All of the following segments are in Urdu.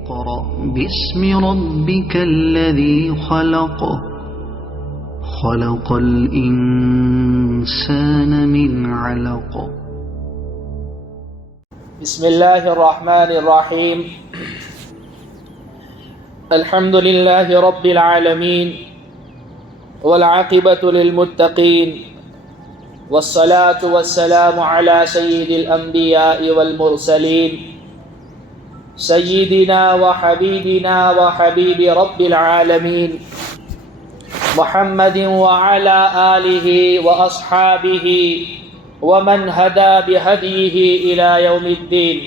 اقرأ باسم ربك الذي خلق خلق الإنسان من علق بسم اللہ الرحمن الرحیم الحمد للہ رب العالمین والعاقبۃ للمتقین والصلاة والسلام على سید الانبیاء والمرسلین سیدنا وحبیبنا وحبیب رب العالمین محمد وعلى آلہ واصحابہ ومن هدى بهديه إلى يوم الدين.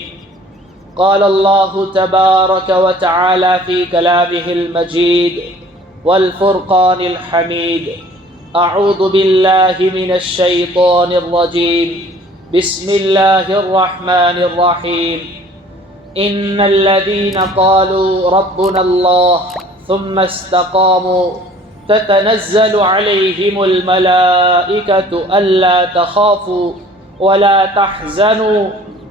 قال الله تبارك وتعالى في كلامه المجيد والفرقان الحميد: أعوذ بالله من الشيطان الرجيم. بسم الله الرحمن الرحيم. إن الذين قالوا ربنا الله ثم استقاموا تتنزل عليهم الملائكة ألا تخافوا ولا تحزنوا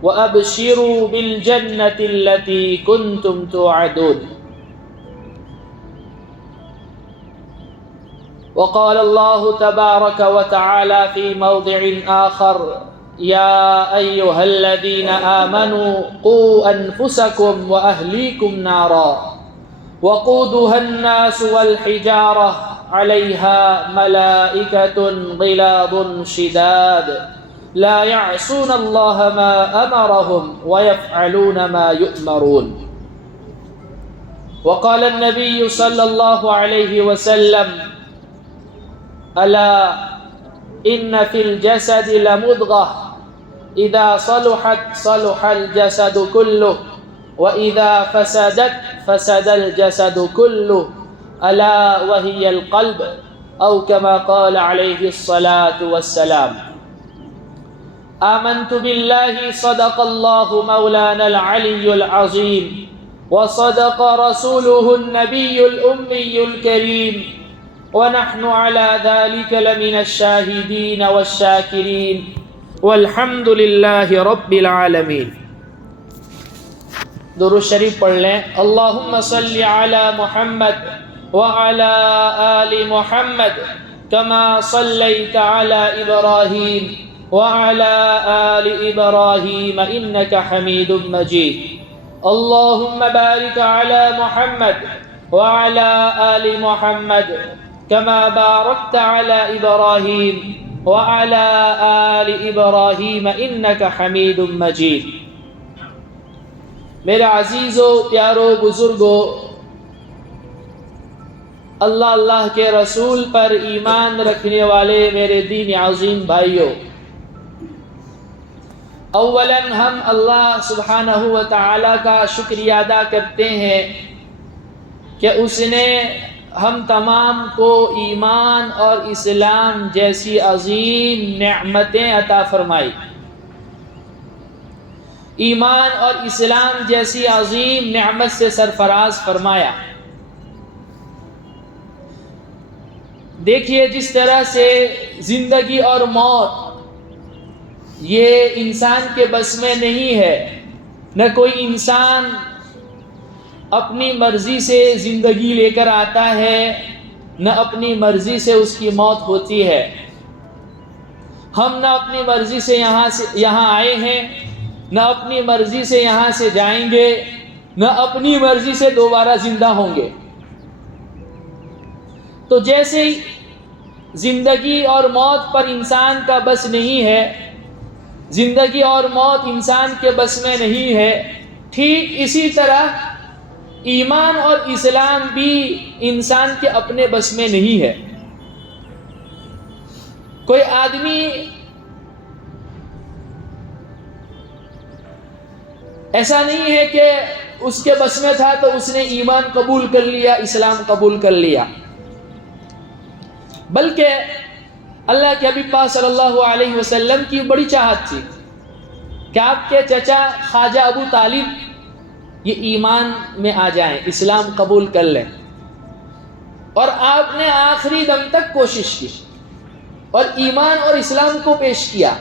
وأبشروا بالجنة التي كنتم توعدون. وقال الله تبارك وتعالى في موضع آخر: يا أيها الذين آمنوا قوا أنفسكم وأهليكم نارا وقودها الناس والحجارة عليها ملائكة غلاظ شداد لا يعصون الله ما أمرهم ويفعلون ما يؤمرون. وقال النبي صلى الله عليه وسلم: ألا إن في الجسد لمضغة إذا صلحت صلح الجسد كله وَإِذَا فَسَدَتْ فَسَدَ الْجَسَدُ كُلُّهُ أَلَا وَهِيَ الْقَلْبُ أَوْ كَمَا قَالَ عَلَيْهِ الصَّلَاةُ وَالسَّلَامُ. آمنت بِاللَّهِ صَدَقَ اللَّهُ مَوْلَانَا الْعَلِيُّ الْعَظِيمُ وَصَدَقَ رَسُولُهُ النَّبِيُّ الْأُمِّيُّ الْكَرِيمُ وَنَحْنُ عَلَى ذَلِكَ لَمِنَ الشَّاهِدِينَ وَالشَّاكِرِينَ وَالْحَمْدُ لِلَّهِ رَبِّ الْعَالَمِينَ. درود شریف پڑھ لیں. اللہم صلی علی محمد وعلی آل محمد کما صلیت علی ابراہیم وعلی آل ابراہیم انک حمید مجید. اللہم بارک علی محمد وعلی آل محمد کما بارکت علی ابراہیم وعلی آل ابراہیم انک حمید مجید. میرے عزیزو، پیارو، بزرگو، اللہ کے رسول پر ایمان رکھنے والے میرے دین عظیم بھائیو، اولاً ہم اللہ سبحانہ و تعالی کا شکریہ ادا کرتے ہیں کہ اس نے ہم تمام کو ایمان اور اسلام جیسی عظیم نعمتیں عطا فرمائی. ایمان اور اسلام جیسی عظیم نعمت سے سرفراز فرمایا. دیکھیے جس طرح سے زندگی اور موت یہ انسان کے بس میں نہیں ہے. نہ کوئی انسان اپنی مرضی سے زندگی لے کر آتا ہے، نہ اپنی مرضی سے اس کی موت ہوتی ہے. ہم نہ اپنی مرضی سے یہاں آئے ہیں، نہ اپنی مرضی سے یہاں سے جائیں گے، نہ اپنی مرضی سے دوبارہ زندہ ہوں گے. تو جیسے زندگی اور موت پر انسان کا بس نہیں ہے، زندگی اور موت انسان کے بس میں نہیں ہے، ٹھیک اسی طرح ایمان اور اسلام بھی انسان کے اپنے بس میں نہیں ہے. کوئی آدمی ایسا نہیں ہے کہ اس کے بس میں تھا تو اس نے ایمان قبول کر لیا، اسلام قبول کر لیا، بلکہ اللہ کے حبیب پاک صلی اللہ علیہ وسلم کی بڑی چاہت تھی کہ آپ کے چچا خواجہ ابو طالب یہ ایمان میں آ جائیں، اسلام قبول کر لیں. اور آپ نے آخری دم تک کوشش کی اور ایمان اور اسلام کو پیش کیا.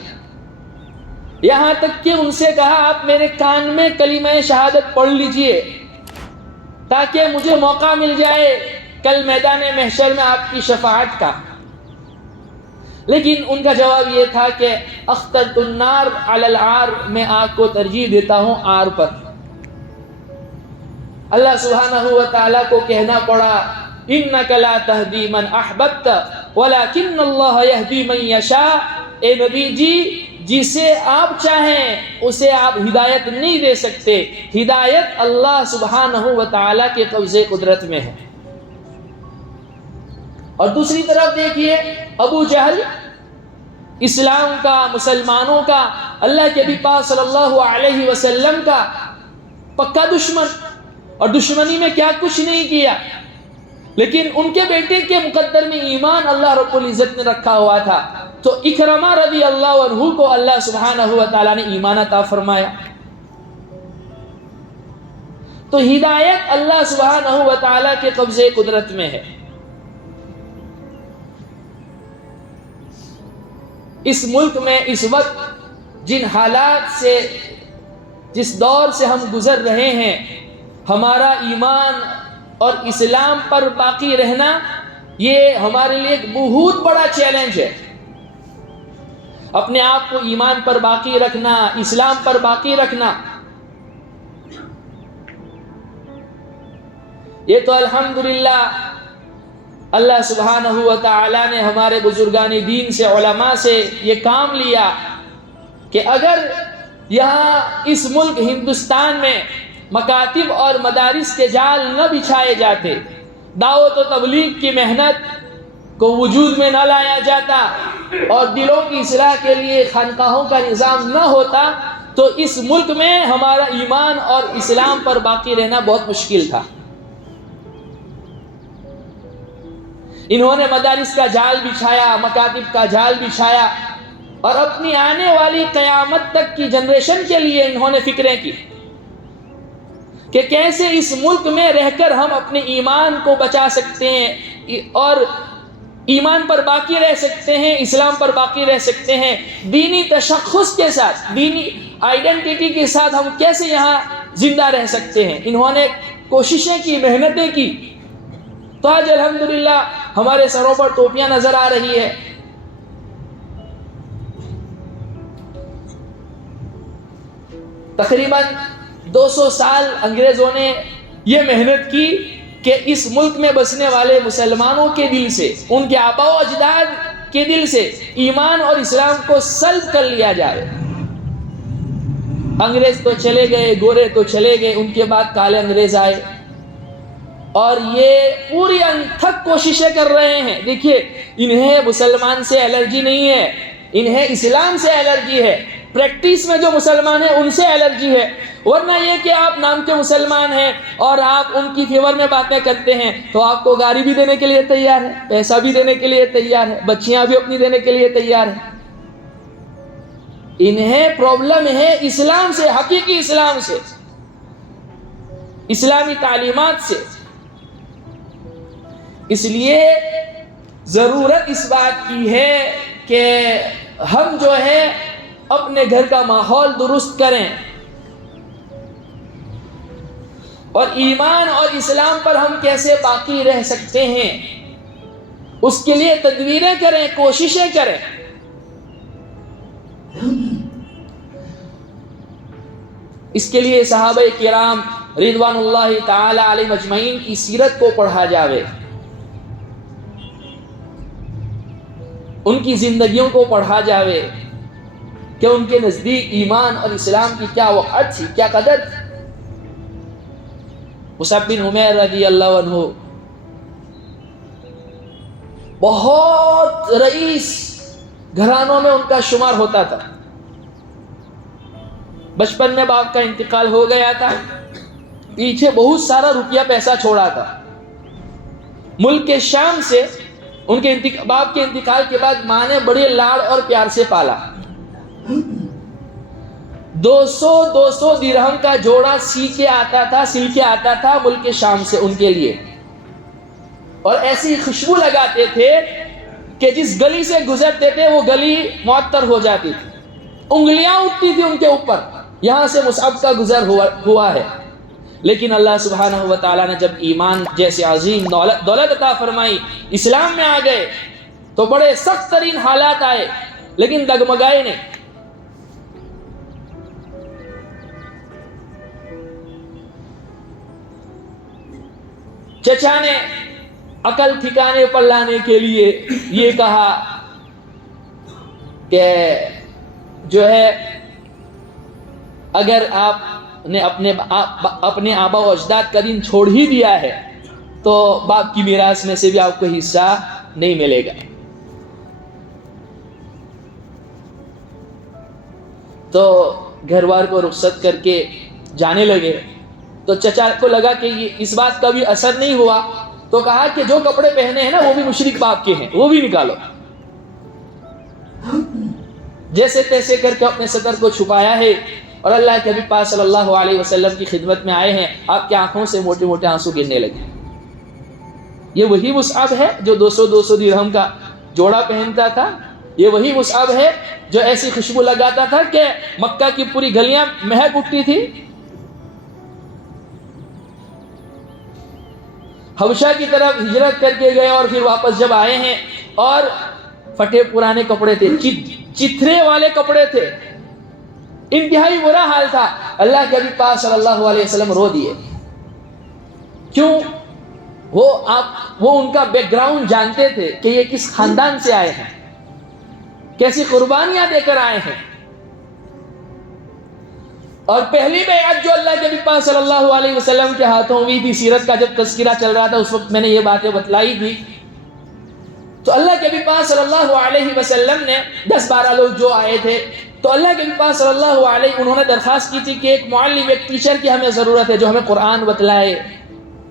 یہاں تک کہ ان سے کہا آپ میرے کان میں کلمہ شہادت پڑھ لیجئے تاکہ مجھے موقع مل جائے کل میدان محشر میں آپ کی شفاعت کا. لیکن ان کا جواب یہ تھا کہ اخترت النار علی العار، میں آگ کو ترجیح دیتا ہوں آر پر. اللہ سبحانہ و تعالیٰ کو کہنا پڑا انک لا تہدی من احببت ولکن اللہ یہدی من یشاء. اے نبی جی، جسے آپ چاہیں اسے آپ ہدایت نہیں دے سکتے، ہدایت اللہ سبحانہ و تعالیٰ کے قبضے قدرت میں ہے. اور دوسری طرف دیکھیے ابو جہل، اسلام کا، مسلمانوں کا، اللہ کے نبی پاک صلی اللہ علیہ وسلم کا پکا دشمن، اور دشمنی میں کیا کچھ نہیں کیا، لیکن ان کے بیٹے کے مقدر میں ایمان اللہ رب العزت نے رکھا ہوا تھا. تو اکرمہ رضی اللہ عنہ کو اللہ سبحانہ و تعالیٰ نے ایمان عطا فرمایا. تو ہدایت اللہ سبحانہ و تعالیٰ کے قبضے قدرت میں ہے. اس ملک میں اس وقت جن حالات سے، جس دور سے ہم گزر رہے ہیں، ہمارا ایمان اور اسلام پر باقی رہنا یہ ہمارے لیے ایک بہت بڑا چیلنج ہے. اپنے آپ کو ایمان پر باقی رکھنا، اسلام پر باقی رکھنا، یہ تو الحمدللہ اللہ سبحانہ و تعالیٰ نے ہمارے بزرگان دین سے، علماء سے یہ کام لیا کہ اگر یہاں اس ملک ہندوستان میں مکاتب اور مدارس کے جال نہ بچھائے جاتے، دعوت و تبلیغ کی محنت کو وجود میں نہ لایا جاتا، اور دلوں کی اصلاح کے لیے خانقاہوں کا نظام نہ ہوتا، تو اس ملک میں ہمارا ایمان اور اسلام پر باقی رہنا بہت مشکل تھا. انہوں نے مدارس کا جال بچھایا، مکاتب کا جال بچھایا، اور اپنی آنے والی قیامت تک کی جنریشن کے لیے انہوں نے فکریں کی کہ کیسے اس ملک میں رہ کر ہم اپنے ایمان کو بچا سکتے ہیں اور ایمان پر باقی رہ سکتے ہیں، اسلام پر باقی رہ سکتے ہیں. دینی تشخص کے ساتھ، دینی آئیڈینٹی کے ساتھ ہم کیسے یہاں زندہ رہ سکتے ہیں. انہوں نے کوششیں کی، محنتیں کی. تو آج الحمدللہ ہمارے سروں پر ٹوپیاں نظر آ رہی ہے. تقریباً 200 سال انگریزوں نے یہ محنت کی کہ اس ملک میں بسنے والے مسلمانوں کے دل سے، ان کے آباء و اجداد کے دل سے ایمان اور اسلام کو سلب کر لیا جائے. انگریز تو چلے گئے، گورے تو چلے گئے، ان کے بعد کالے انگریز آئے، اور یہ پوری انتھک کوششیں کر رہے ہیں. دیکھیے، انہیں مسلمان سے الرجی نہیں ہے، انہیں اسلام سے الرجی ہے. پریکٹس میں جو مسلمان ہیں ان سے الرجی ہے، ورنہ یہ کہ آپ نام کے مسلمان ہیں اور آپ ان کی فیور میں باتیں کرتے ہیں تو آپ کو گاڑی بھی دینے کے لیے تیار ہے، پیسہ بھی دینے کے لیے تیار ہے، بچیاں بھی اپنی دینے کے لیے تیار ہیں. انہیں پرابلم ہے اسلام سے، حقیقی اسلام سے، اسلامی تعلیمات سے. اس لیے ضرورت اس بات کی ہے کہ ہم جو ہے اپنے گھر کا ماحول درست کریں اور ایمان اور اسلام پر ہم کیسے باقی رہ سکتے ہیں اس کے لیے تدبیریں کریں، کوششیں کریں. اس کے لیے صحابہ کرام رضوان اللہ تعالی علیہ مجمعین کی سیرت کو پڑھا جاوے، ان کی زندگیوں کو پڑھا جاوے کہ ان کے نزدیک ایمان اور اسلام کی کیا وقعت تھی، کیا قدر تھی. مصعب بن عمیر رضی اللہ عنہ بہت رئیس گھرانوں میں ان کا شمار ہوتا تھا. بچپن میں باپ کا انتقال ہو گیا تھا، پیچھے بہت سارا روپیہ پیسہ چھوڑا تھا. ملک کے شام سے ان کے باپ کے انتقال کے بعد ماں نے بڑے لاڑ اور پیار سے پالا. 200 درہم کا جوڑا سل کے آتا تھا ملک کے شام سے ان کے لیے، اور ایسی خوشبو لگاتے تھے کہ جس گلی سے گزرتے تھے وہ گلی معطر ہو جاتی تھی، انگلیاں اٹھتی تھی ان کے اوپر، یہاں سے مصعب کا گزر ہوا ہے. لیکن اللہ سبحانہ و تعالیٰ نے جب ایمان جیسے عظیم دولت عطا فرمائی، اسلام میں آ گئے تو بڑے سخت ترین حالات آئے لیکن ڈگمگائے نہیں۔ چچا نے عقل ٹھکانے پر لانے کے لیے یہ کہا کہ جو ہے اگر آپ نے اپنے آبا و اجداد کا دین چھوڑ ہی دیا ہے تو باپ کی میراث میں سے بھی آپ کو حصہ نہیں ملے گا۔ تو گھر وار کو رخصت کر کے جانے لگے تو چچا کو لگا کہ اس بات کا بھی اثر نہیں ہوا، تو کہا کہ جو کپڑے پہنے ہیں نا وہ بھی مشرک باپ کے ہیں، وہ بھی نکالو۔ جیسے تیسے کر کے اپنے صدر کو چھپایا ہے اور اللہ کے حبیب پاک صلی اللہ علیہ وسلم کی خدمت میں آئے ہیں، آپ کی آنکھوں سے موٹے موٹے آنسو گرنے لگے۔ یہ وہی مصعب ہے جو 200 درہم کا جوڑا پہنتا تھا، یہ وہی مصعب ہے جو ایسی خوشبو لگاتا تھا کہ مکہ کی پوری گلیاں مہک اٹھتی تھی۔ حبشہ کی طرف ہجرت کر کے گئے اور پھر واپس جب آئے ہیں اور پھٹے پرانے کپڑے تھے، چتھرے والے کپڑے تھے، انتہائی برا حال تھا۔ اللہ کے حبیب پاک صلی اللہ علیہ وسلم رو دیے۔ کیوں؟ وہ ان کا بیک گراؤنڈ جانتے تھے کہ یہ کس خاندان سے آئے ہیں، کیسی قربانیاں دے کر آئے ہیں۔ اور پہلی بیعت جو اللہ کے نبی پاک صلی اللہ علیہ وسلم کے ہاتھوں ہوئی تھی، سیرت کا جب تذکرہ چل رہا تھا اس وقت میں نے یہ باتیں بتلائی تھی، تو اللہ کے نبی پاک صلی اللہ علیہ وسلم نے 10-12 لوگ جو آئے تھے تو اللہ کے نبی پاک صلی اللہ علیہ انہوں نے درخواست کی تھی کہ ایک معلم، ایک ٹیچر کی ہمیں ضرورت ہے جو ہمیں قرآن بتلائے،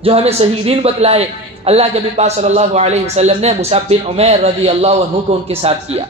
جو ہمیں صحیح دین بتلائے۔ اللہ کے نبی پاک صلی اللہ علیہ وسلم نے مصعب بن عمیر رضی اللہ عنہ کو ان کے ساتھ کیا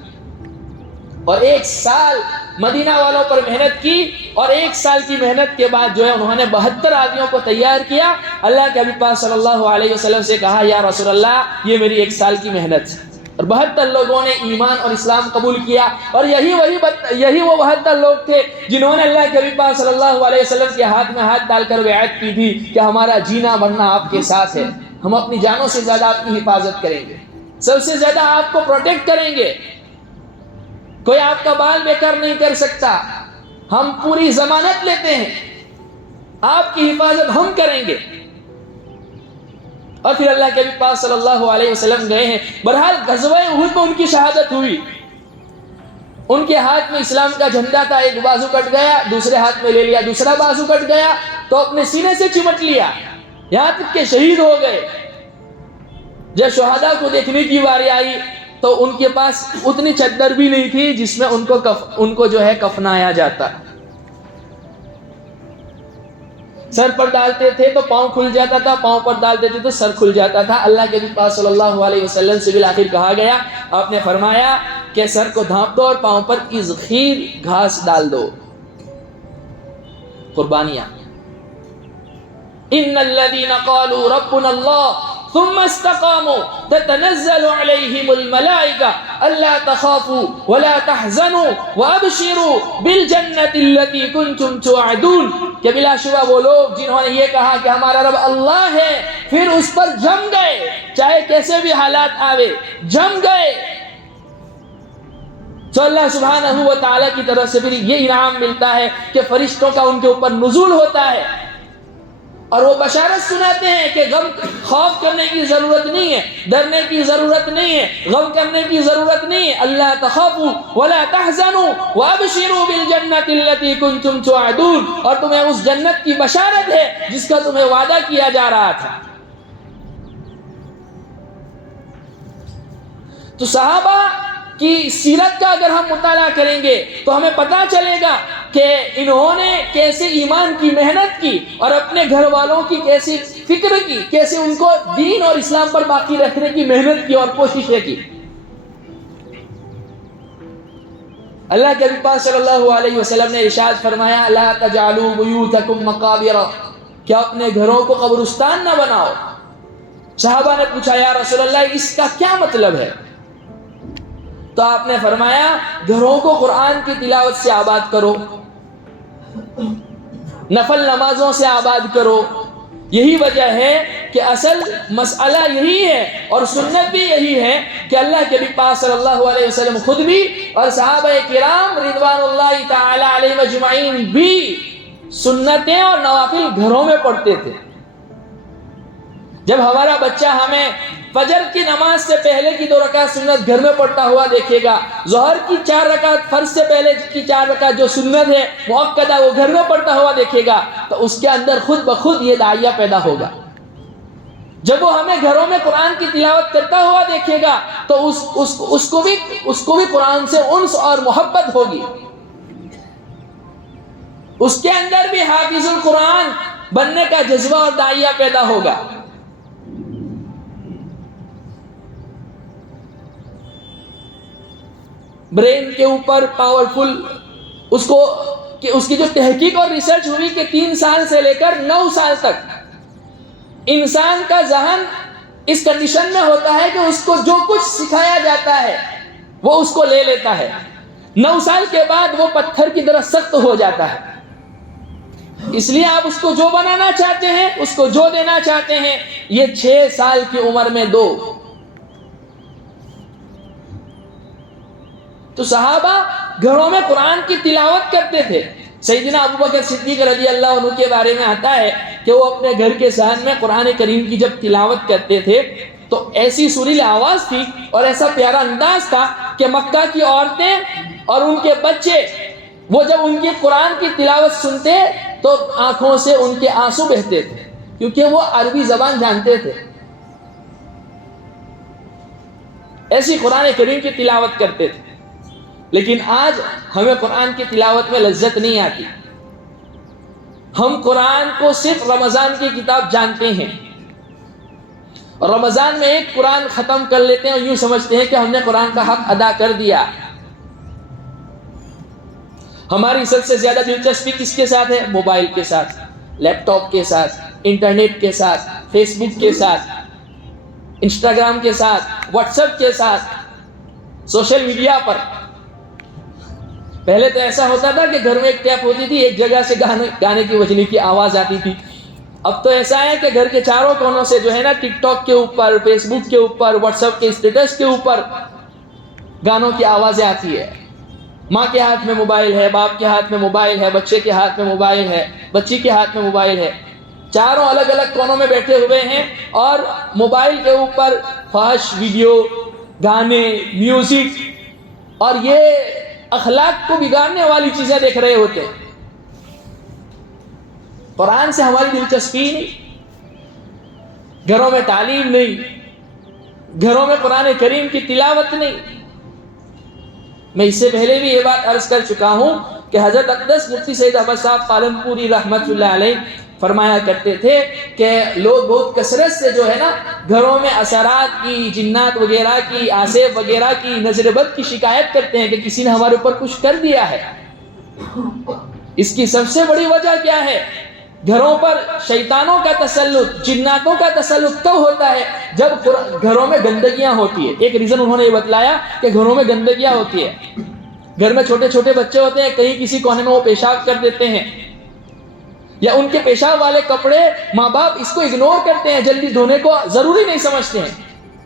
اور 1 سال مدینہ والوں پر محنت کی، اور 1 سال کی محنت کے بعد جو ہے انہوں نے 72 آدمیوں کو تیار کیا۔ اللہ کے حبیب پاک صلی اللہ علیہ وسلم سے کہا یا رسول اللہ یہ میری 1 سال کی محنت ہے، اور 72 لوگوں نے ایمان اور اسلام قبول کیا، اور یہی وہ 72 لوگ تھے جنہوں نے اللہ کے حبیب پاک صلی اللہ علیہ وسلم کے ہاتھ میں ہاتھ ڈال کر بیعت کی تھی کہ ہمارا جینا مرنا آپ کے ساتھ ہے، ہم اپنی جانوں سے زیادہ آپ کی حفاظت کریں گے، سب سے زیادہ آپ کو پروٹیکٹ کریں گے، کوئی آپ کا بال بیکار نہیں کر سکتا، ہم پوری ضمانت لیتے ہیں، آپ کی حفاظت ہم کریں گے۔ اور پھر اللہ کے نبی پاک صلی اللہ علیہ وسلم گئے ہیں۔ بہرحال غزوہ احد میں ان کی شہادت ہوئی، ان کے ہاتھ میں اسلام کا جھنڈا تھا، ایک بازو کٹ گیا، دوسرے ہاتھ میں لے لیا، دوسرا بازو کٹ گیا تو اپنے سینے سے چمٹ لیا، یہاں تک کہ شہید ہو گئے۔ جب شہداء کو دیکھنے کی باری آئی تو ان کے پاس اتنی چادر بھی نہیں تھی جس میں ان کو جو ہے کفنایا جاتا، سر پر ڈالتے تھے تو پاؤں کھل جاتا تھا، پاؤں پر ڈالتے تھے تو سر کھل جاتا تھا۔ اللہ کے نبی پاک صلی اللہ علیہ وسلم سے بالآخر کہا گیا، آپ نے فرمایا کہ سر کو ڈھانپ دو اور پاؤں پر اذخیر گھاس ڈال دو، قربانیاں۔ ان الذين قالوا ربنا الله ثم استقاموا تتنزل عليهم الملائكة ألا تخافوا ولا تحزنوا وأبشروا بالجنة التي كنتم توعدون، کہ بلا شبہ وہ لوگ جنہوں نے یہ کہا کہ ہمارا رب اللہ ہے، پھر اس پر جم گئے، چاہے کیسے بھی حالات آوے جم گئے، تو اللہ سبحانہ و تعالیٰ کی طرف سے بھی یہ انعام ملتا ہے کہ فرشتوں کا ان کے اوپر نزول ہوتا ہے، اور وہ بشارت سناتے ہیں کہ خوف کرنے کی ضرورت نہیں ہے، ڈرنے کی ضرورت نہیں ہے، غم کرنے کی ضرورت نہیں ہے۔ اللہ تخافوا ولا تحزنوا وابشروا بالجنة التي كنتم توعدون، اور تمہیں اس جنت کی بشارت ہے جس کا تمہیں وعدہ کیا جا رہا تھا۔ تو صحابہ کی سیرت کا اگر ہم مطالعہ کریں گے تو ہمیں پتہ چلے گا کہ انہوں نے کیسے ایمان کی محنت کی اور اپنے گھر والوں کی کیسی فکر کی، کیسے ان کو دین اور اسلام پر باقی رکھنے کی محنت کی اور کوششیں کی۔ اللہ کے نبی پاک صلی اللہ علیہ وسلم نے ارشاد فرمایا لا تجعلوا بیوتکم مقابر، کہ اپنے گھروں کو قبرستان نہ بناؤ۔ صحابہ نے پوچھا یا رسول اللہ اس کا کیا مطلب ہے؟ تو آپ نے فرمایا گھروں کو قرآن کی تلاوت سے آباد کرو، نفل نمازوں سے آباد کرو. یہی وجہ ہے کہ اصل مسئلہ یہی ہے اور سنت بھی یہی ہے کہ اللہ کے نبی پاک صلی اللہ علیہ وسلم خود بھی اور صحابہ کرام رضوان اللہ تعالی علیہم اجمعین بھی سنتیں اور نوافل گھروں میں پڑھتے تھے. جب ہمارا بچہ ہمیں فجر کی نماز سے پہلے کی 2 رکعت سنت گھر میں پڑھتا ہوا دیکھے گا, ظہر کی 4 رکعت فرض سے پہلے کی 4 رکعت جو سنت ہے مؤکدہ وہ گھر میں پڑھتا ہوا دیکھے گا, تو اس کے اندر خود بخود یہ داعیہ پیدا ہوگا. جب وہ ہمیں گھروں میں قرآن کی تلاوت کرتا ہوا دیکھے گا تو اس کو بھی قرآن سے انس اور محبت ہوگی. اس کے اندر بھی حافظ القرآن بننے کا جذبہ اور داعیہ پیدا ہوگا. برین کے اوپر پاورفل اس کی جو تحقیق اور ریسرچ ہوئی کہ 3 سال سے لے کر 9 سال تک انسان کا ذہن اس کنڈیشن میں ہوتا ہے کہ اس کو جو کچھ سکھایا جاتا ہے وہ اس کو لے لیتا ہے. 9 سال کے بعد وہ پتھر کی طرح سخت ہو جاتا ہے. اس لیے آپ اس کو جو بنانا چاہتے ہیں, اس کو جو دینا چاہتے ہیں, یہ 6 سال کی عمر میں دو. تو صحابہ گھروں میں قرآن کی تلاوت کرتے تھے. سیدنا ابوبکر صدیق رضی اللہ عنہ کے بارے میں آتا ہے کہ وہ اپنے گھر کے صحن میں قرآن کریم کی جب تلاوت کرتے تھے تو ایسی سریلی آواز تھی اور ایسا پیارا انداز تھا کہ مکہ کی عورتیں اور ان کے بچے وہ جب ان کی قرآن کی تلاوت سنتے تو آنکھوں سے ان کے آنسو بہتے تھے, کیونکہ وہ عربی زبان جانتے تھے. ایسی قرآن کریم کی تلاوت کرتے تھے. لیکن آج ہمیں قرآن کی تلاوت میں لذت نہیں آتی. ہم قرآن کو صرف رمضان کی کتاب جانتے ہیں اور رمضان میں ایک قرآن ختم کر لیتے ہیں اور یوں سمجھتے ہیں کہ ہم نے قرآن کا حق ادا کر دیا. ہماری سب سے زیادہ دلچسپی کس کے ساتھ ہے؟ موبائل کے ساتھ, لیپ ٹاپ کے ساتھ, انٹرنیٹ کے ساتھ, فیس بک کے ساتھ, انسٹاگرام کے ساتھ, واٹس ایپ کے ساتھ, سوشل میڈیا پر. پہلے تو ایسا ہوتا تھا کہ گھر میں ایک ٹیپ ہوتی تھی, ایک جگہ سے گانے کی بجنے کی آواز آتی تھی. اب تو ایسا ہے کہ گھر کے چاروں کونوں سے جو ہے نا ٹک ٹاک کے اوپر, فیس بک کے اوپر, واٹس ایپ کے اسٹیٹس کے اوپر گانوں کی آوازیں آتی ہے. ماں کے ہاتھ میں موبائل ہے, باپ کے ہاتھ میں موبائل ہے, بچے کے ہاتھ میں موبائل ہے, بچی کے ہاتھ میں موبائل ہے. چاروں الگ الگ کونوں میں بیٹھے ہوئے ہیں اور موبائل کے اوپر فحش ویڈیو, گانے, میوزک اور یہ اخلاق کو بگاڑنے والی چیزیں دیکھ رہے ہوتے ہیں. قرآن سے ہماری دلچسپی نہیں, گھروں میں تعلیم نہیں, گھروں میں قرآن کریم کی تلاوت نہیں. میں اس سے پہلے بھی یہ بات عرض کر چکا ہوں کہ حضرت اقدس مفتی سید احمد صاحب پالنپوری رحمت اللہ علیہ فرمایا کرتے تھے کہ لوگ بہت کثرت سے جو ہے نا گھروں میں اثرات کی, جنات وغیرہ کی, آصف وغیرہ کی, نظر بد کی شکایت کرتے ہیں کہ کسی نے ہمارے اوپر کچھ کر دیا ہے. اس کی سب سے بڑی وجہ کیا ہے؟ گھروں پر شیطانوں کا تسلط, جناتوں کا تسلط کب ہوتا ہے؟ جب گھروں میں گندگیاں ہوتی ہے. ایک ریزن انہوں نے یہ بتلایا کہ گھروں میں گندگیاں ہوتی ہے. گھر میں چھوٹے چھوٹے بچے ہوتے ہیں, کہیں کسی کونے میں وہ پیشاب کر دیتے ہیں, یا ان کے پیشاب والے کپڑے ماں باپ اس کو اگنور کرتے ہیں, جلدی دھونے کو ضروری نہیں سمجھتے ہیں,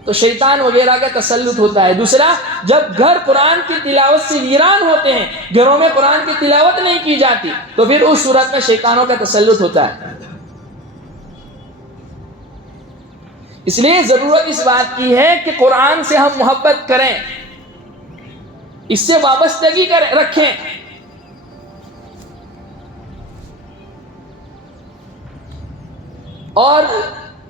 تو شیطان وغیرہ کا تسلط ہوتا ہے. دوسرا, جب گھر قرآن کی تلاوت سے ویران ہوتے ہیں, گھروں میں قرآن کی تلاوت نہیں کی جاتی, تو پھر اس صورت میں شیطانوں کا تسلط ہوتا ہے. اس لیے ضرورت اس بات کی ہے کہ قرآن سے ہم محبت کریں, اس سے وابستگی رکھیں. اور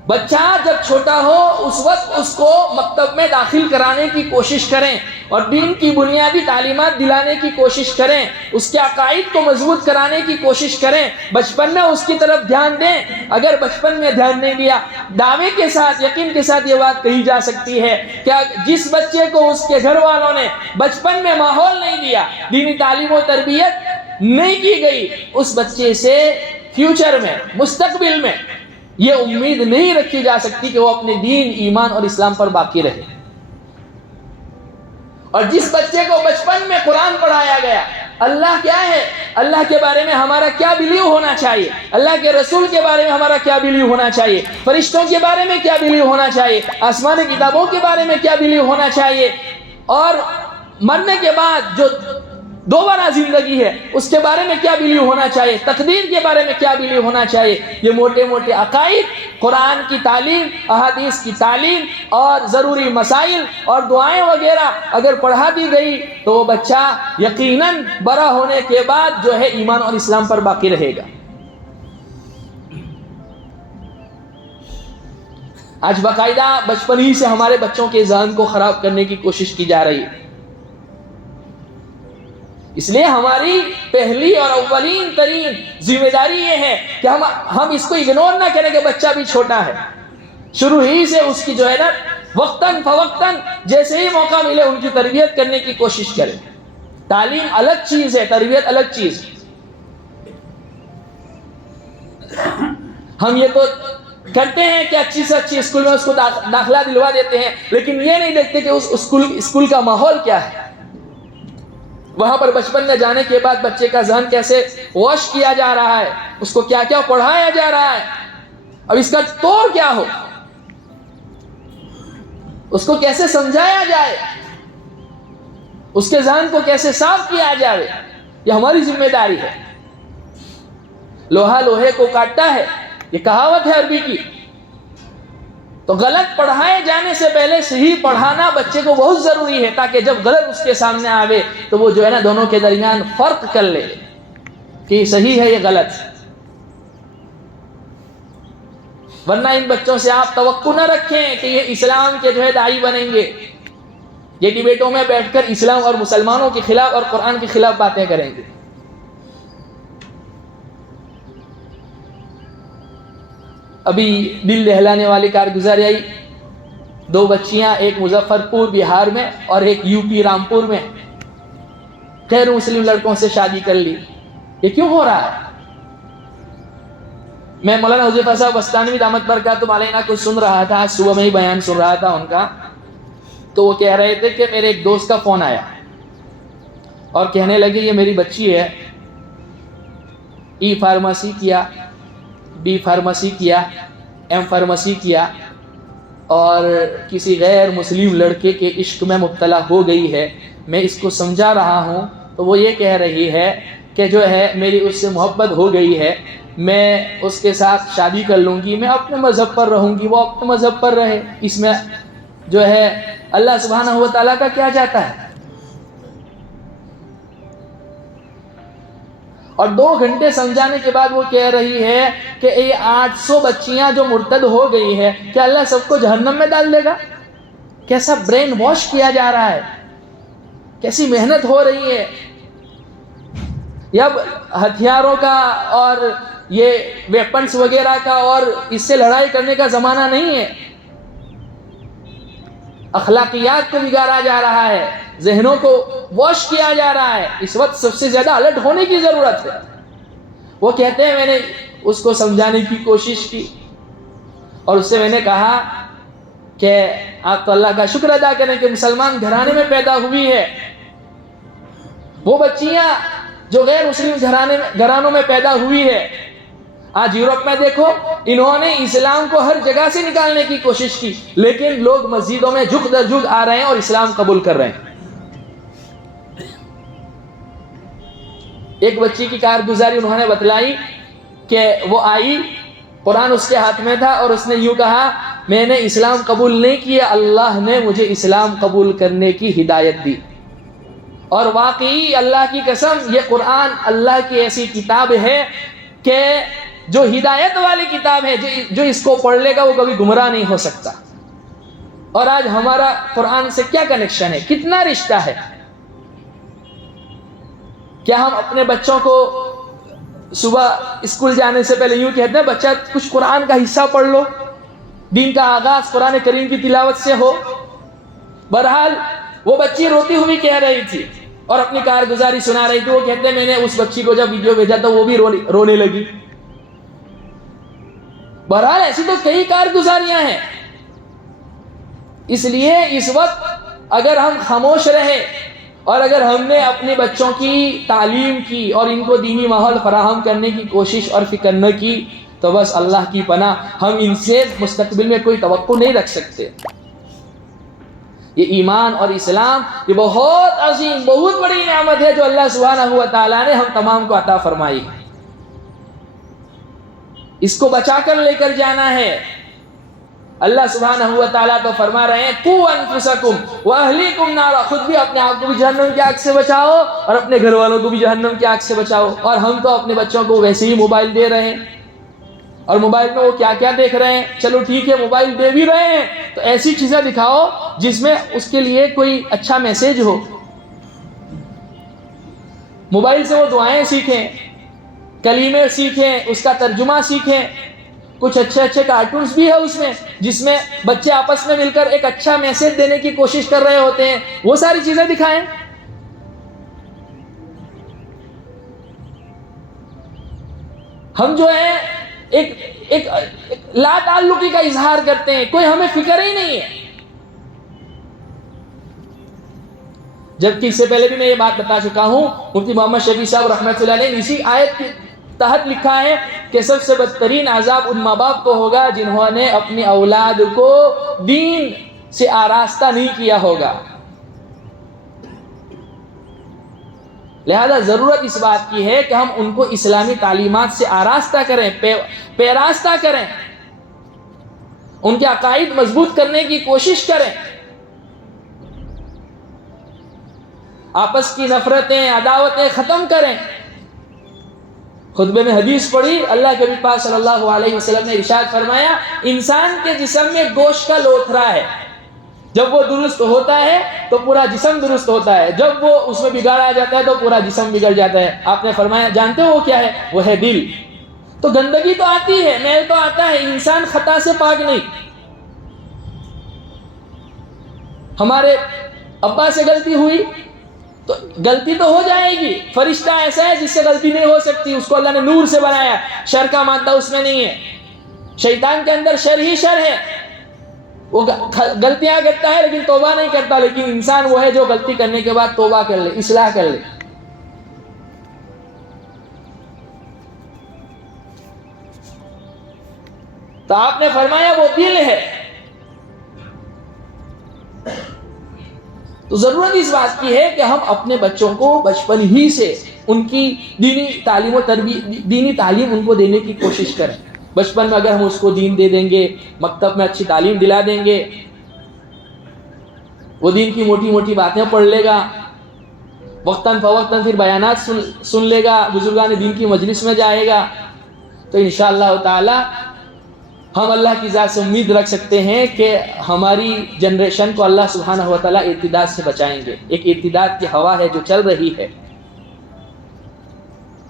بچہ جب چھوٹا ہو اس وقت اس کو مکتب میں داخل کرانے کی کوشش کریں اور دین کی بنیادی تعلیمات دلانے کی کوشش کریں, اس کے عقائد کو مضبوط کرانے کی کوشش کریں. بچپن میں اس کی طرف دھیان دیں. اگر بچپن میں دھیان نہیں دیا, دعوے کے ساتھ, یقین کے ساتھ یہ بات کہی جا سکتی ہے کہ جس بچے کو اس کے گھر والوں نے بچپن میں ماحول نہیں دیا, دینی تعلیم و تربیت نہیں کی گئی, اس بچے سے فیوچر میں, مستقبل میں یہ امید نہیں رکھی جا سکتی کہ وہ اپنے دین, ایمان اور اسلام پر باقی رہے. اور جس بچے کو بچپن میں قرآن پڑھایا گیا, اللہ کیا ہے، اللہ کے بارے میں ہمارا کیا بلیو ہونا چاہیے، اللہ کے رسول کے بارے میں ہمارا کیا بلیو ہونا چاہیے، فرشتوں کے بارے میں کیا بلیو ہونا چاہیے، آسمانی کتابوں کے بارے میں کیا بلیو ہونا چاہیے، اور مرنے کے بعد جو دوبارہ زندگی ہے اس کے بارے میں کیا بلیو ہونا چاہیے، تقدیر کے بارے میں کیا بلیو ہونا چاہیے. یہ موٹے موٹے عقائد، قرآن کی تعلیم، احادیث کی تعلیم اور ضروری مسائل اور دعائیں وغیرہ اگر پڑھا دی گئی تو وہ بچہ یقیناً بڑا ہونے کے بعد جو ہے ایمان اور اسلام پر باقی رہے گا. آج باقاعدہ بچپن ہی سے ہمارے بچوں کے ذہن کو خراب کرنے کی کوشش کی جا رہی ہے. اس لیے ہماری پہلی اور اولین ترین ذمہ داری یہ ہے کہ ہم اس کو اگنور نہ کریں کہ بچہ بھی چھوٹا ہے. شروع ہی سے اس کی جو ہے نا وقتاً فوقتاً جیسے ہی موقع ملے ان کی تربیت کرنے کی کوشش کریں. تعلیم الگ چیز ہے، تربیت الگ چیز. ہم یہ تو کرتے ہیں کہ اچھی سے اچھی اسکول میں اس کو داخلہ دلوا دیتے ہیں، لیکن یہ نہیں دیکھتے کہ اس اسکول کا ماحول کیا ہے، وہاں پر بچپن میں جانے کے بعد بچے کا ذہن کیسے واش کیا جا رہا ہے، اس کو کیا کیا پڑھایا جا رہا ہے، اب اس کا طور کیا ہو، اس کو کیسے سمجھایا جائے، اس کے ذہن کو کیسے صاف کیا جائے. یہ ہماری ذمہ داری ہے. لوہا لوہے کو کاٹتا ہے، یہ کہاوت ہے عربی کی. تو غلط پڑھائے جانے سے پہلے صحیح پڑھانا بچے کو بہت ضروری ہے، تاکہ جب غلط اس کے سامنے آوے تو وہ جو ہے نا دونوں کے درمیان فرق کر لے کہ یہ صحیح ہے یہ غلط. ورنہ ان بچوں سے آپ توقع نہ رکھیں کہ یہ اسلام کے جو ہے داعی بنیں گے، یہ ڈیبیٹوں میں بیٹھ کر اسلام اور مسلمانوں کے خلاف اور قرآن کے خلاف باتیں کریں گے. ابھی دل دہلانے والی کارگزاری آئی. 2 بچیاں، ایک مظفر پور بہار میں اور ایک یو پی رامپور میں، غیر مسلم لڑکوں سے شادی کر لی. یہ کیوں ہو رہا ہے؟ میں مولانا حذیفہ صاحب بستانوی دامت برکاتہم علیہ کو سن رہا تھا، آج صبح میں ہی بیان سن رہا تھا ان کا. تو وہ کہہ رہے تھے کہ میرے ایک دوست کا فون آیا اور کہنے لگے یہ میری بچی ہے، ای فارمیسی کیا، بی فارمیسی کیا، ایم فارمیسی کیا اور کسی غیر مسلم لڑکے کے عشق میں مبتلا ہو گئی ہے. میں اس کو سمجھا رہا ہوں تو وہ یہ کہہ رہی ہے کہ جو ہے میری اس سے محبت ہو گئی ہے، میں اس کے ساتھ شادی کر لوں گی، میں اپنے مذہب پر رہوں گی، وہ اپنے مذہب پر رہے. اس میں جو ہے اللہ سبحانہ و تعالیٰ کا کیا جاتا ہے؟ اور 2 گھنٹے سمجھانے کے بعد وہ کہہ رہی ہے کہ یہ 800 بچیاں جو مرتد ہو گئی ہے، کیا اللہ سب کو جہنم میں ڈال دے گا؟ کیسا برین واش کیا جا رہا ہے، کیسی محنت ہو رہی ہے. یہ اب ہتھیاروں کا اور یہ ویپنز وغیرہ کا اور اس سے لڑائی کرنے کا زمانہ نہیں ہے. اخلاقیات کو بگاڑا جا رہا ہے، ذہنوں کو واش کیا جا رہا ہے. اس وقت سب سے زیادہ الرٹ ہونے کی ضرورت ہے. وہ کہتے ہیں میں نے اس کو سمجھانے کی کوشش کی اور اس سے میں نے کہا کہ آپ تو اللہ کا شکر ادا کریں کہ مسلمان گھرانے میں پیدا ہوئی ہے. وہ بچیاں جو غیر مسلم گھرانوں میں پیدا ہوئی ہے، آج یورپ میں دیکھو انہوں نے اسلام کو ہر جگہ سے نکالنے کی کوشش کی، لیکن لوگ مسجدوں میں جھک در جھک آ رہے ہیں اور اسلام قبول کر رہے ہیں. ایک بچی کی کارگزاری انہوں نے بتلائی کہ وہ آئی، قرآن اس کے ہاتھ میں تھا اور اس نے یوں کہا میں نے اسلام قبول نہیں کیا، اللہ نے مجھے اسلام قبول کرنے کی ہدایت دی. اور واقعی اللہ کی قسم یہ قرآن اللہ کی ایسی کتاب ہے کہ جو ہدایت والی کتاب ہے، جو اس کو پڑھ لے گا وہ کبھی گمراہ نہیں ہو سکتا. اور آج ہمارا قرآن سے کیا کنیکشن ہے، کتنا رشتہ ہے؟ کیا ہم اپنے بچوں کو صبح اسکول جانے سے پہلے یوں کہتے ہیں بچہ کچھ قرآن کا حصہ پڑھ لو، دین کا آغاز قرآن کریم کی تلاوت سے ہو؟ بہرحال وہ بچی روتی ہوئی کہہ رہی تھی اور اپنی کارگزاری سنا رہی تھی. وہ کہتے ہیں میں نے اس بچی کو جب ویڈیو بھیجا تو وہ بھی رونے لگی. بہرحال ایسی تو کئی کارگزاریاں ہیں. اس لیے اس وقت اگر ہم خاموش رہے اور اگر ہم نے اپنے بچوں کی تعلیم کی اور ان کو دینی ماحول فراہم کرنے کی کوشش اور فکر نہ کی تو بس اللہ کی پناہ، ہم ان سے مستقبل میں کوئی توقع نہیں رکھ سکتے۔ یہ ایمان اور اسلام یہ بہت عظیم، بہت بڑی نعمت ہے جو اللہ سبحانہ و تعالیٰ نے ہم تمام کو عطا فرمائی ہے۔ اس کو بچا کر لے کر جانا ہے۔ اللہ سبحانہ و تعالیٰ تو فرما رہے ہیں قُوْ أَنفُسَكُمْ وَأَهْلِيكُمْ نَارًا، خود بھی اپنے آپ کو بھی جہنم کی آگ سے بچاؤ اور اپنے گھر والوں کو بھی جہنم کی آگ سے بچاؤ۔ اور ہم تو اپنے بچوں کو ویسے ہی موبائل دے رہے ہیں، اور موبائل میں وہ کیا کیا دیکھ رہے ہیں، چلو ٹھیک ہے موبائل دے بھی رہے ہیں تو ایسی چیزیں دکھاؤ جس میں اس کے لیے کوئی اچھا میسج ہو۔ موبائل سے وہ دعائیں سیکھیں، کلمے سیکھیں، اس کا ترجمہ سیکھیں۔ کچھ اچھے اچھے کارٹونز بھی ہے اس میں جس میں بچے آپس میں مل کر ایک اچھا میسج دینے کی کوشش کر رہے ہوتے ہیں، وہ ساری چیزیں دکھائیں۔ ہم جو ہے ایک لا تعلقی کا اظہار کرتے ہیں، کوئی ہمیں فکر ہی نہیں ہے۔ جبکہ اس سے پہلے بھی میں یہ بات بتا چکا ہوں، مفتی محمد شفیع صاحب رحمۃ اللہ علیہ نے اسی آیت کے تحت لکھا ہے کہ سب سے بدترین عذاب ان ماں باپ کو ہوگا جنہوں نے اپنی اولاد کو دین سے آراستہ نہیں کیا ہوگا۔ لہذا ضرورت اس بات کی ہے کہ ہم ان کو اسلامی تعلیمات سے آراستہ کریں، پیراستہ کریں، ان کے عقائد مضبوط کرنے کی کوشش کریں، آپس کی نفرتیں عداوتیں ختم کریں۔ خطبے میں حدیث پڑھی، اللہ کے نبی پاک صلی اللہ علیہ وسلم نے ارشاد فرمایا انسان کے جسم میں گوشت کا لوتھڑا ہے، جب وہ درست ہوتا ہے تو پورا جسم درست ہوتا ہے، جب وہ اس میں بگاڑ آ جاتا ہے تو پورا جسم بگڑ جاتا ہے۔ آپ نے فرمایا جانتے ہو وہ کیا ہے؟ وہ ہے دل۔ تو گندگی تو آتی ہے، میل تو آتا ہے، انسان خطا سے پاک نہیں۔ ہمارے ابا سے غلطی ہوئی تو غلطی تو ہو جائے گی، فرشتہ ایسا ہے جس سے غلطی نہیں ہو سکتی، اس کو اللہ نے نور سے بنایا، شر کا مادہ اس میں نہیں ہے۔ شیطان کے اندر شر ہی شر ہے، وہ غلطیاں کرتا ہے لیکن توبہ نہیں کرتا، لیکن انسان وہ ہے جو غلطی کرنے کے بعد توبہ کر لے، اصلاح کر لے۔ تو آپ نے فرمایا وہ دل ہے۔ تو ضرورت اس بات کی ہے کہ ہم اپنے بچوں کو بچپن ہی سے ان کی دینی تعلیم ان کو دینے کی کوشش کریں۔ بچپن میں اگر ہم اس کو دین دے دیں گے، مکتب میں اچھی تعلیم دلا دیں گے، وہ دین کی موٹی موٹی باتیں پڑھ لے گا، وقتاً فوقتاً پھر بیانات سن لے گا، بزرگان دین کی مجلس میں جائے گا، تو انشاءاللہ تعالی ہم اللہ کی ذات سے امید رکھ سکتے ہیں کہ ہماری جنریشن کو اللہ سبحانہ و تعالیٰ ارتداد سے بچائیں گے۔ ایک ارتداد کی ہوا ہے جو چل رہی ہے،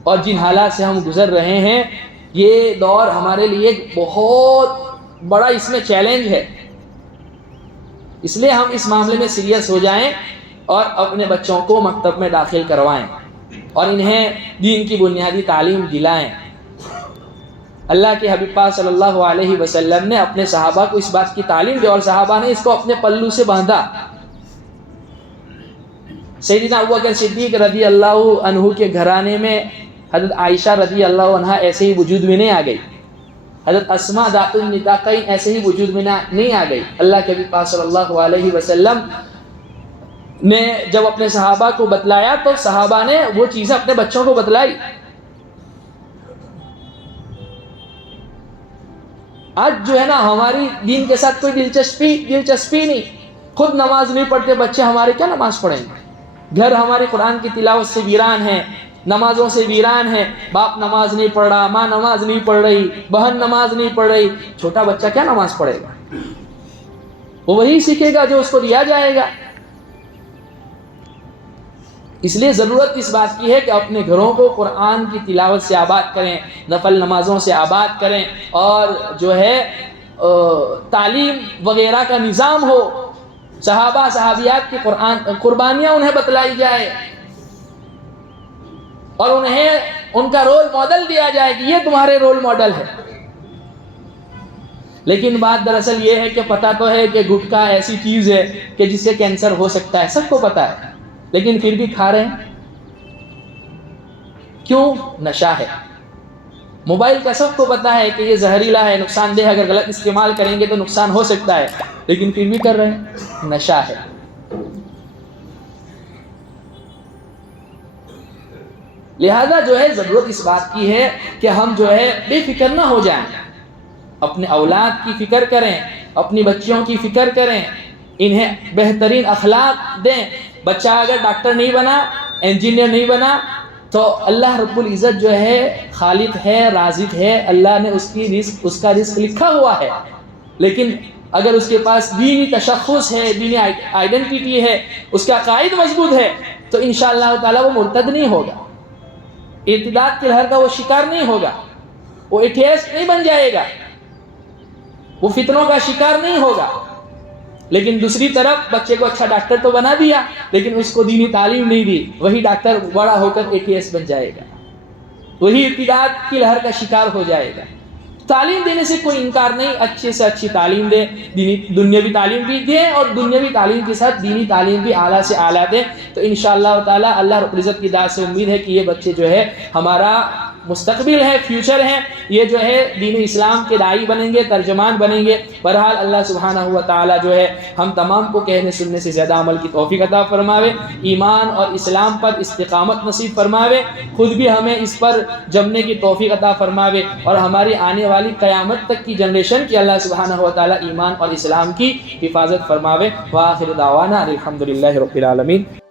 اور جن حالات سے ہم گزر رہے ہیں، یہ دور ہمارے لیے بہت بڑا اس میں چیلنج ہے۔ اس لیے ہم اس معاملے میں سیریس ہو جائیں اور اپنے بچوں کو مکتب میں داخل کروائیں اور انہیں دین کی بنیادی تعلیم دلائیں۔ اللہ کے حبیب پاک صلی اللہ علیہ وسلم نے اپنے صحابہ کو اس بات کی تعلیم دی اور صحابہ نے اس کو اپنے پلو سے باندھا۔ سیدنا ابوبکر صدیق رضی اللہ عنہ کے گھرانے میں حضرت عائشہ رضی اللہ عنہا ایسے ہی وجود میں نہیں آ گئی، حضرت اسماء ذات النطاقین ایسے ہی وجود میں نہیں آ گئی۔ اللہ کے حبیب پاک صلی اللہ علیہ وسلم نے جب اپنے صحابہ کو بتلایا تو صحابہ نے وہ چیزیں اپنے بچوں کو بتلائی۔ آج جو ہے نا ہماری دین کے ساتھ کوئی دلچسپی نہیں، خود نماز نہیں پڑھتے بچے، ہمارے کیا نماز پڑھیں گے؟ گھر ہمارے قرآن کی تلاوت سے ویران ہے، نمازوں سے ویران ہے، باپ نماز نہیں پڑھ رہا، ماں نماز نہیں پڑھ رہی، بہن نماز نہیں پڑھ رہی، چھوٹا بچہ کیا نماز پڑھے گا؟ وہ وہی سیکھے گا جو اس کو دیا جائے گا۔ اس لیے ضرورت اس بات کی ہے کہ اپنے گھروں کو قرآن کی تلاوت سے آباد کریں، نفل نمازوں سے آباد کریں، اور جو ہے تعلیم وغیرہ کا نظام ہو، صحابہ صحابیات کی قربانیاں انہیں بتلائی جائے اور انہیں ان کا رول ماڈل دیا جائے کہ یہ تمہارے رول ماڈل ہے۔ لیکن بات دراصل یہ ہے کہ پتہ تو ہے کہ گٹکا ایسی چیز ہے کہ جس سے کینسر ہو سکتا ہے، سب کو پتہ ہے، لیکن پھر بھی کھا رہے ہیں. کیوں؟ نشہ ہے. موبائل کا سب کو پتا ہے کہ یہ زہریلا ہے، نقصان دہ، اگر غلط استعمال کریں گے تو نقصان ہو سکتا ہے، لیکن پھر بھی کر رہے ہیں. نشہ ہے. لہذا جو ہے ضرورت اس بات کی ہے کہ ہم جو ہے بے فکر نہ ہو جائیں، اپنے اولاد کی فکر کریں، اپنی بچیوں کی فکر کریں، انہیں بہترین اخلاق دیں. بچہ اگر ڈاکٹر نہیں بنا، انجینئر نہیں بنا، تو اللہ رب العزت جو ہے خالق ہے، رازق ہے، اللہ نے اس کا رزق لکھا ہوا ہے. لیکن اگر اس کے پاس دینی تشخص ہے، دینی آئیڈینٹی ہے، اس کا عقائد مضبوط ہے، تو انشاءاللہ تعالیٰ وہ مرتد نہیں ہوگا، ارتداد کی لہر کا وہ شکار نہیں ہوگا، وہ ایتھیسٹ نہیں بن جائے گا، وہ فتنوں کا شکار نہیں ہوگا. لیکن دوسری طرف بچے کو اچھا ڈاکٹر تو بنا دیا، لیکن اس کو دینی تعلیم نہیں دی، وہی ڈاکٹر بڑا ہو کر ایتھیسٹ بن جائے گا، وہی ارتداد کی لہر کا شکار ہو جائے گا. تعلیم دینے سے کوئی انکار نہیں، اچھے سے اچھی تعلیم دے، دنیاوی تعلیم بھی دیں اور دنیاوی تعلیم کے ساتھ دینی تعلیم بھی اعلیٰ سے اعلیٰ دیں. تو انشاءاللہ تعالی اللہ رب العزت کی ذات سے امید ہے کہ یہ بچے جو ہے ہمارا مستقبل ہے، فیوچر ہے، یہ جو ہے دین اسلام کے داعی بنیں گے، ترجمان بنیں گے. بہرحال اللہ سبحانہ و تعالی جو ہے ہم تمام کو کہنے سننے سے زیادہ عمل کی توفیق عطا فرماوے، ایمان اور اسلام پر استقامت نصیب فرماوے، خود بھی ہمیں اس پر جمنے کی توفیق عطا فرماوے، اور ہماری آنے والی قیامت تک کی جنریشن کی اللہ سبحانہ و تعالی ایمان اور اسلام کی حفاظت فرماوے. وآخر دعوانا الحمدللہ رب العالمین.